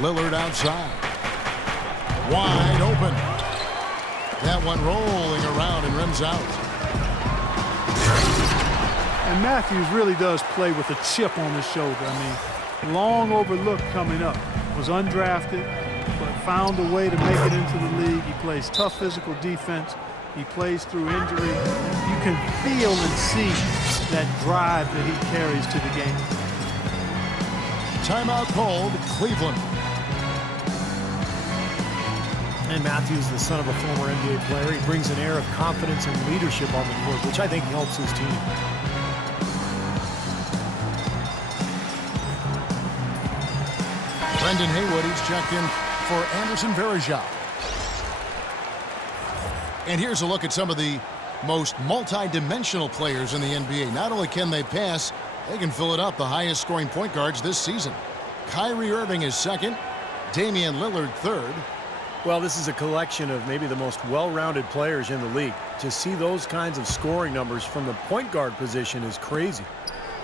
Lillard outside. Wide open. That one rolling around and rims out. And Matthews really does play with a chip on his shoulder. I mean, long overlooked coming up. Was undrafted, but found a way to make it into the league. He plays tough physical defense. He plays through injury. You can feel and see that drive that he carries to the game. Timeout called, Cleveland. And Matthews, the son of a former NBA player, he brings an air of confidence and leadership on the court, which I think helps his team. Brendan Haywood, he's checked in for Anderson Varejao. And here's a look at some of the most multi-dimensional players in the NBA. Not only can they pass, they can fill it up. The highest scoring point guards this season. Kyrie Irving is second. Damian Lillard third. Well, this is a collection of maybe the most well-rounded players in the league. To see those kinds of scoring numbers from the point guard position is crazy.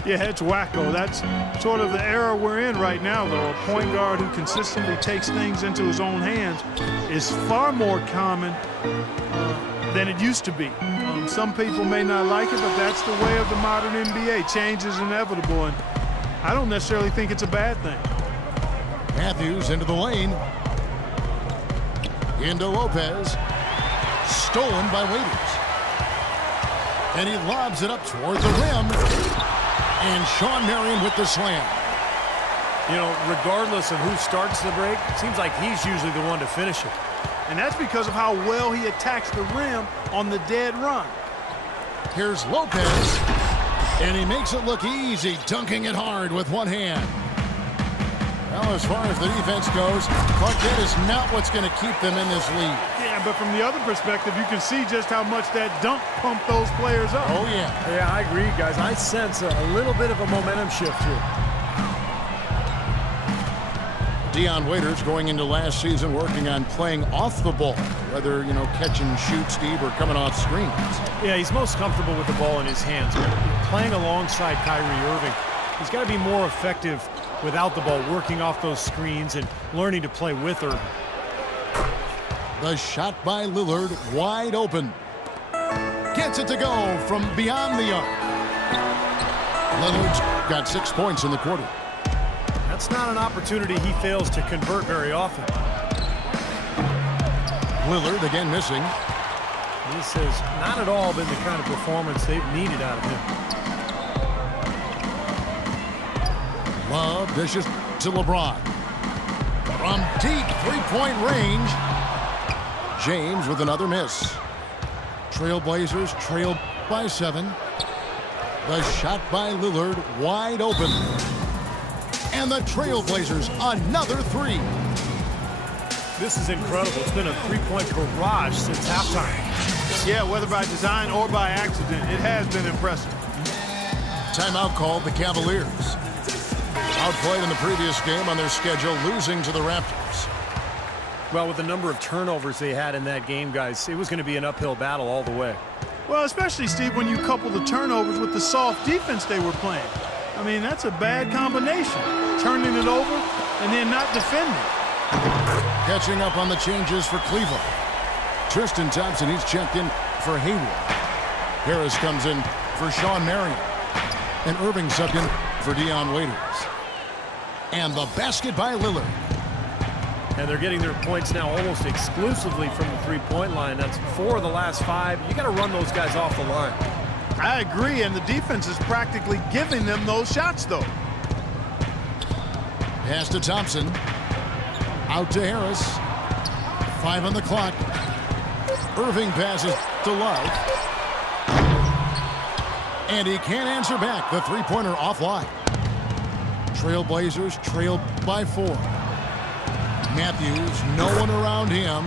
Yeah, it's wacko. That's sort of the era we're in right now, though. A point guard who consistently takes things into his own hands is far more common than it used to be. Some people may not like it, but that's the way of the modern NBA. Change is inevitable, and I don't necessarily think it's a bad thing. Matthews into the lane. Into Lopez. Stolen by Waiters. And he lobs it up toward the rim. And Shawn Marion with the slam. You know, regardless of who starts the break, it seems like he's usually the one to finish it. And that's because of how well he attacks the rim on the dead run. Here's Lopez. And he makes it look easy, dunking it hard with one hand. Well, as far as the defense goes, Clark, that is not what's going to keep them in this league. Yeah, but from the other perspective, you can see just how much that dunk pumped those players up. Oh, yeah. Yeah, I agree, guys. I sense a little bit of a momentum shift here. Dion Waiters going into last season working on playing off the ball, whether, catch and shoot, Steve, or coming off screens. Yeah, he's most comfortable with the ball in his hands. But playing alongside Kyrie Irving, he's got to be more effective without the ball, working off those screens and learning to play with her. The shot by Lillard, wide open. Gets it to go from beyond the arc. Lillard's got 6 points in the quarter. That's not an opportunity he fails to convert very often. Lillard again missing. This has not at all been the kind of performance they've needed out of him. Love dishes to LeBron. From deep three-point range. James with another miss. Trailblazers trail by 7. The shot by Lillard wide open. And the Trailblazers another 3. This is incredible. It's been a three-point barrage since halftime. Yeah, whether by design or by accident, it has been impressive. Timeout called the Cavaliers. Outplayed in the previous game on their schedule, losing to the Raptors. Well, with the number of turnovers they had in that game, guys, it was going to be an uphill battle all the way. Well, especially, Steve, when you couple the turnovers with the soft defense they were playing. I mean, that's a bad combination. Turning it over and then not defending. Catching up on the changes for Cleveland. Tristan Thompson, he's checked in for Haywood. Harris comes in for Shawn Marion. And Irving subbed in for Dion Waiters. And the basket by Lillard. And they're getting their points now almost exclusively from the three-point line. That's 4 of the last 5. You got to run those guys off the line. I agree, and the defense is practically giving them those shots, though. Pass to Thompson. Out to Harris. 5 on the clock. Irving passes to Love. And he can't answer back. The three-pointer offline. Trailblazers trail by 4. Matthews, no one around him.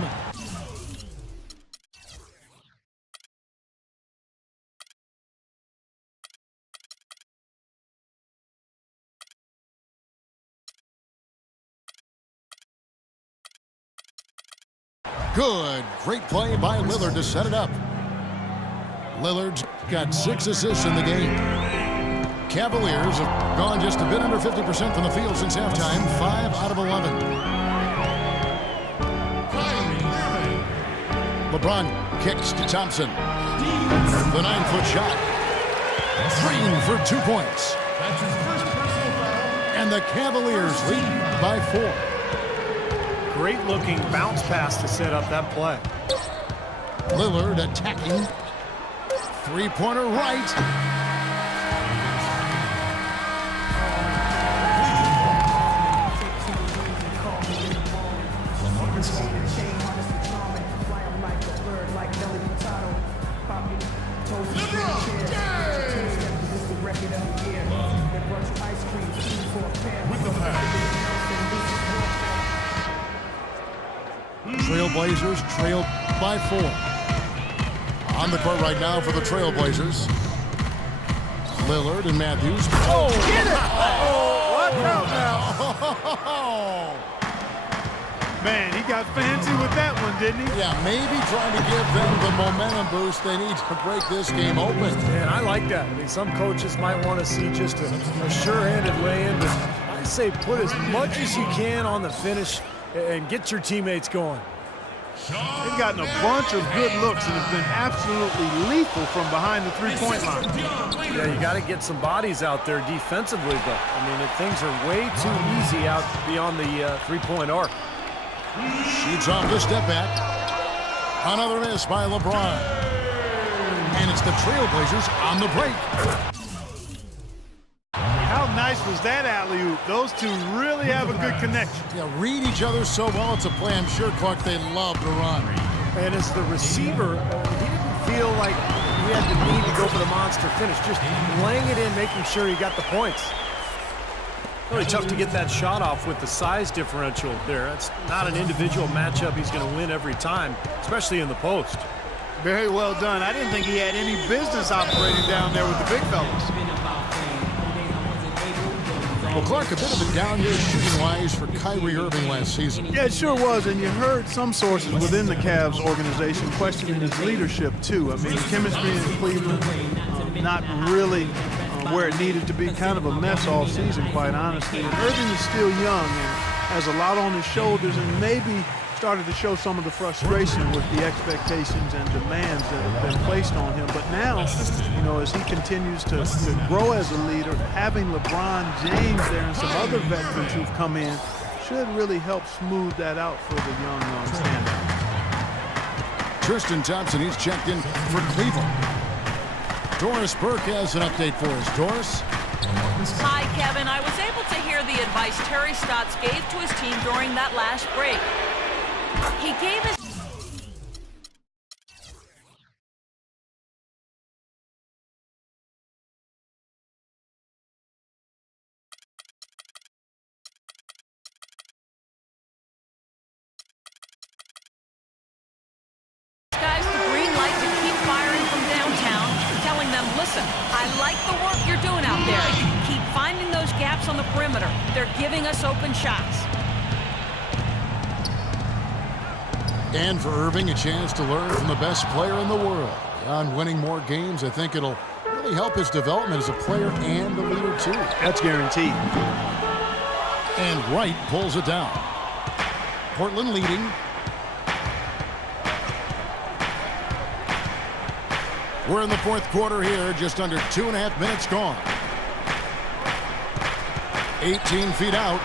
Good. Great play by Lillard to set it up. Lillard's got 6 assists in the game. Cavaliers have gone just a bit under 50% from the field since halftime, 5 out of 11. LeBron kicks to Thompson. The 9-foot shot. Green for 2 points. That's his first personal foul. And the Cavaliers lead by 4. Great looking bounce pass to set up that play. Lillard attacking. Three-pointer right. Trailblazers trailed by 4. On the court right now for the Trailblazers. Lillard and Matthews. Oh, get it! Oh, watch out now. Man, he got fancy with that one, didn't he? Yeah, maybe trying to give them the momentum boost they need to break this game open. Man, I like that. I mean, some coaches might want to see just a sure-handed lay-in, but I say put as much as you can on the finish and get your teammates going. They've gotten a bunch of good looks and have been absolutely lethal from behind the three-point line. Yeah, you got to get some bodies out there defensively, though. I mean, things are way too easy out beyond the three-point arc. Shoots off the step back. Another miss by LeBron. And it's the Trailblazers on the break. How nice was that alley-oop? Those two really have a good connection. Yeah, read each other so well. It's a play I'm sure, Clark, they love to run. And as the receiver, he didn't feel like he had the need to go for the monster finish. Just laying it in, making sure he got the points. Really tough to get that shot off with the size differential there. That's not an individual matchup he's going to win every time, especially in the post. Very well done. I didn't think he had any business operating down there with the big fellas. Well, Clark, a bit of a down year shooting-wise for Kyrie Irving last season. Yeah, it sure was, and you heard some sources within the Cavs organization questioning his leadership, too. I mean, chemistry in Cleveland, not really where it needed to be, kind of a mess all season, quite honestly. And Irving is still young and has a lot on his shoulders and maybe started to show some of the frustration with the expectations and demands that have been placed on him. But now, you know, as he continues to grow as a leader, having LeBron James there and some other veterans who've come in should really help smooth that out for the young standout. Tristan Thompson, he's checked in for Cleveland. Doris Burke has an update for us. Doris? Hi, Kevin. I was able to hear the advice Terry Stotts gave to his team during that last break. He gave us guys the green light to keep firing from downtown, telling them, listen, I like the work you're doing out there. Keep finding those gaps on the perimeter. They're giving us open shots. And for Irving, a chance to learn from the best player in the world. Beyond winning more games, I think it'll really help his development as a player and a leader, too. That's guaranteed. And Wright pulls it down. Portland leading. We're in the fourth quarter here, just under 2.5 minutes gone. 18 feet out.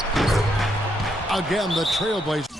Again, the Trailblazers.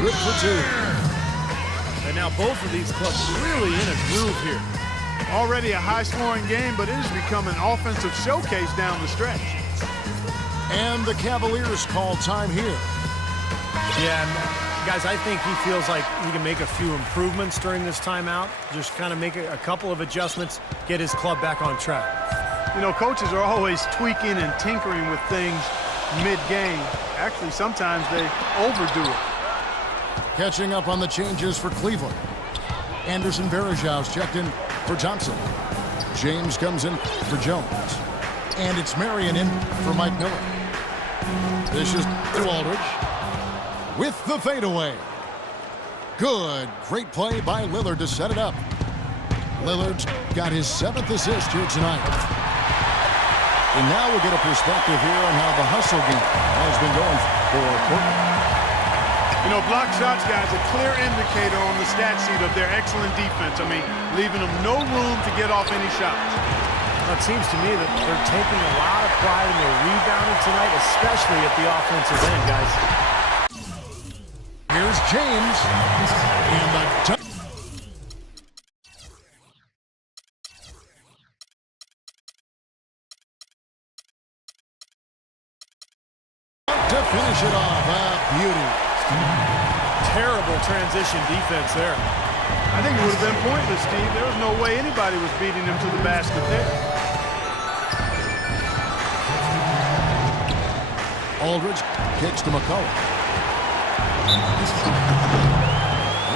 Good for 2. And now both of these clubs really in a groove here. Already a high-scoring game, but it has become an offensive showcase down the stretch. And the Cavaliers call time here. Yeah, guys, I think he feels like he can make a few improvements during this timeout. Just kind of make a couple of adjustments, get his club back on track. You know, coaches are always tweaking and tinkering with things mid-game. Actually, sometimes they overdo it. Catching up on the changes for Cleveland. Anderson Varejau's checked in for Thompson. James comes in for Jones. And it's Marion in for Mike Miller. This is to Aldridge with the fadeaway. Good. Great play by Lillard to set it up. Lillard's got his 7th assist here tonight. And now we'll get a perspective here on how the hustle game has been going for Portland. You know, block shots, guys, a clear indicator on the stat sheet of their excellent defense. I mean, leaving them no room to get off any shots. Well, it seems to me that they're taking a lot of pride in their rebounding tonight, especially at the offensive end, guys. Here's James. And the to finish it off. Beauty. Terrible transition defense there. I think it would have been pointless, Steve. There was no way anybody was beating him to the basket there. Aldridge kicks to McCullough.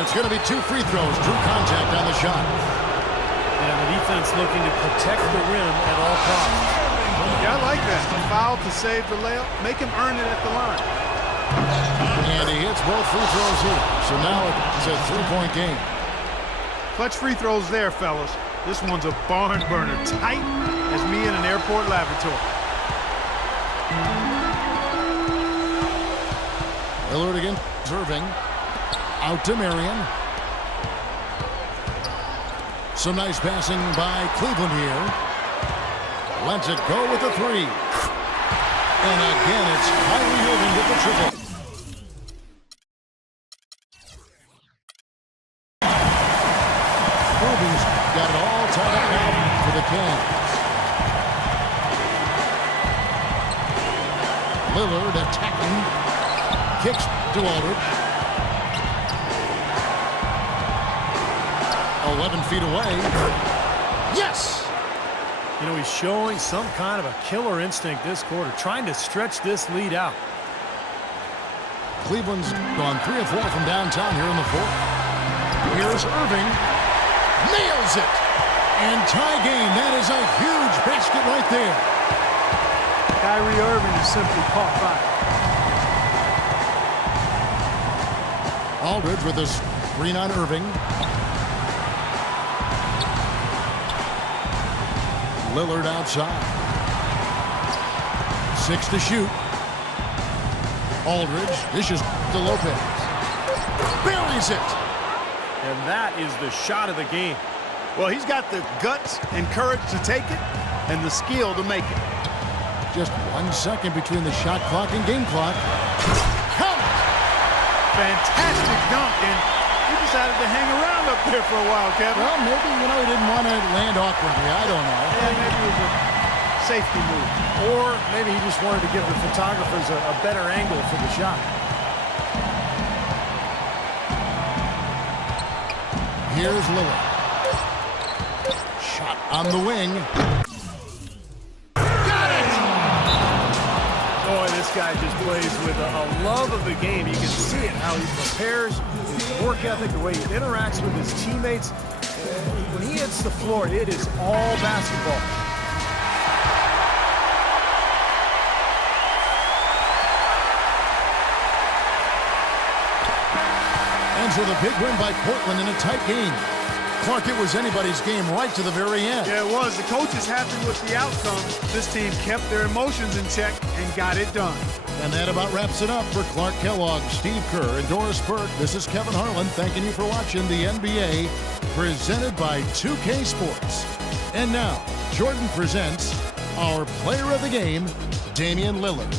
It's going to be 2 free throws. Drew contact on the shot. And the defense looking to protect the rim at all costs. Yeah, I like that. A foul to save the layup. Make him earn it at the line. And he hits both free throws here. So now it's a 3-point game. Clutch free throws there, fellas. This one's a barn burner. Tight as me in an airport lavatory. Lillard again. Irving. Out to Marion. Some nice passing by Cleveland here. Lets it go with the 3. And again, it's Kyrie Irving with the triple. Irving's got it all tied up now for the Cavs. Lillard attacking. Kicks to Aldridge. 11 feet away. Yes! You know, he's showing some kind of a killer instinct this quarter, trying to stretch this lead out. Cleveland's gone 3 of 4 from downtown here in the 4th. Here's Irving. Nails it! And tie game. That is a huge basket right there. Kyrie Irving is simply caught fire. Aldridge with a screen on Irving. Lillard outside. 6 to shoot. Aldridge dishes to Lopez. Buries it. And that is the shot of the game. Well, he's got the guts and courage to take it and the skill to make it. Just 1 second between the shot clock and game clock. Count it! Fantastic dunk, and he decided to hang around up there for a while, Kevin. Well, maybe, he didn't want to land awkwardly. I don't know. Yeah, maybe it was a safety move. Or maybe he just wanted to give the photographers a better angle for the shot. Here's Lillard. Shot on the wing. Got it! Boy, this guy just plays with a love of the game. You can see it, how he prepares, his work ethic, the way he interacts with his teammates. When he hits the floor, it is all basketball. And so the big win by Portland in a tight game. Clark, it was anybody's game right to the very end. Yeah, it was. The coach is happy with the outcome. This team kept their emotions in check and got it done. And that about wraps it up for Clark Kellogg, Steve Kerr, and Doris Burke. This is Kevin Harlan thanking you for watching the NBA, presented by 2K Sports. And now, Jordan presents our player of the game, Damian Lillard.